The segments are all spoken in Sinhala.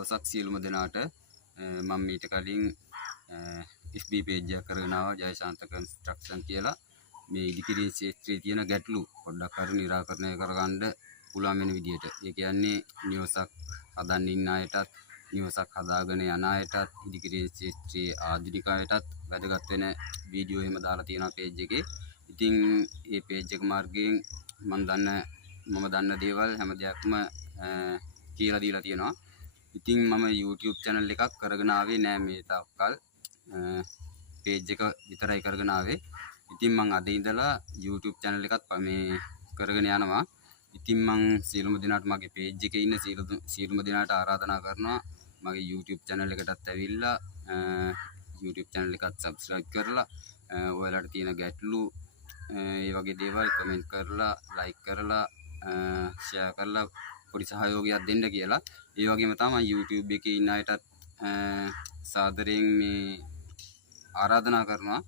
දවසක් සියලුම දෙනාට මම මීට කලින් FB page එකක් කරගෙන ආවා ජයශාන්ත කන්ස්ට්‍රක්ෂන් කියලා. මේ ඉදිකිරීමේ ක්ෂේත්‍රයේ තියෙන ගැටලු පොඩ්ඩක් හරි निराකරණය කරගන්න පුළුවන් වෙන විදියට. ඒ කියන්නේ නිවසක් හදන්න ඉන්න අයටත් නිවසක් හදාගෙන යන අයටත් ඉදිකිරීමේ ක්ෂේත්‍රයේ ආධුනික අයටත් වැදගත් වෙන වීඩියෝ එහෙම දාලා තියෙනවා page එකේ. ඉතින් මේ page එක මාර්ගයෙන් මම දන්න දේවල් හැම දෙයක්ම කියලා දීලා තියෙනවා. ඉතින් මම YouTube channel එකක් කරගෙන ආවේ නෑ මේ තාක්කල්. page එක විතරයි කරගෙන ආවේ. ඉතින් මම අද ඉඳලා YouTube channel එකත් මේ කරගෙන යනවා. ඉතින් මම සියලුම දෙනාට මගේ page එකේ ඉන්න සියලුම දෙනාට ආරාධනා කරනවා මගේ YouTube channel එකටත් ඇවිල්ලා YouTube channel එකත් subscribe කරලා ඔයාලට තියෙන ගැටලු ඒ වගේ දේවල් comment කරලා like කරලා share කරලා පොඩි සහයෝගයක් දෙන්න කියලා. ඒ වගේම තමයි YouTube එකේ ඉන්න අයටත් සාදරයෙන් මේ ආරාධනා කරනවා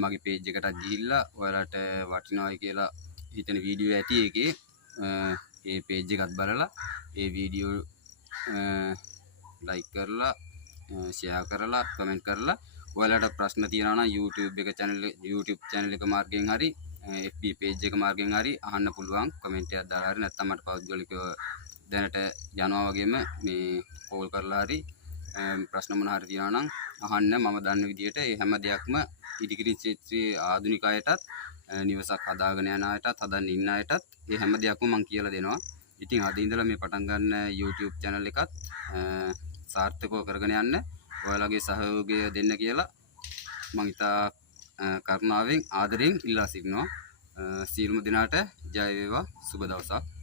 මගේ page එකට ගිහිල්ලා ඔයාලට වටිනවයි කියලා හිතන වීඩියෝ ඇති එකේ ඒ page එකත් බලලා ඒ වීඩියෝ like කරලා share කරලා comment කරලා ඔයාලට ප්‍රශ්න තියෙනවා නම් YouTube channel එක මාර්ගයෙන් හරි FB page එක මාර්ගයෙන් හරි අහන්න පුළුවන්. comment එකක් දාලා හරි නැත්නම් මට පෞද්ගලිකව දැනට යනවා වගේම මේ කෝල් කරලා හරි ප්‍රශ්න මොන හරි තියෙනවා නම් අහන්න. මම දන්න විදියට මේ හැම දෙයක්ම ඉදිකිරීමේ ක්ෂේත්‍රයේ ආධුනික අයටත් නිවසක් හදාගෙන යන අයටත් හදන්න ඉන්න අයටත් මේ හැම දෙයක්ම මම කියලා දෙනවා. ඉතින් අද ඉඳලා මේ පටන් ගන්න YouTube channel එකත් සාර්ථකව කරගෙන යන්න ඔයාලගේ සහයෝගය දෙන්න කියලා මම ඉතා කරුණාවෙන් ආදරෙන් ඉල්ලා සිටිනවා. සියලුම දෙනාට ජය වේවා. සුබ දවසක්.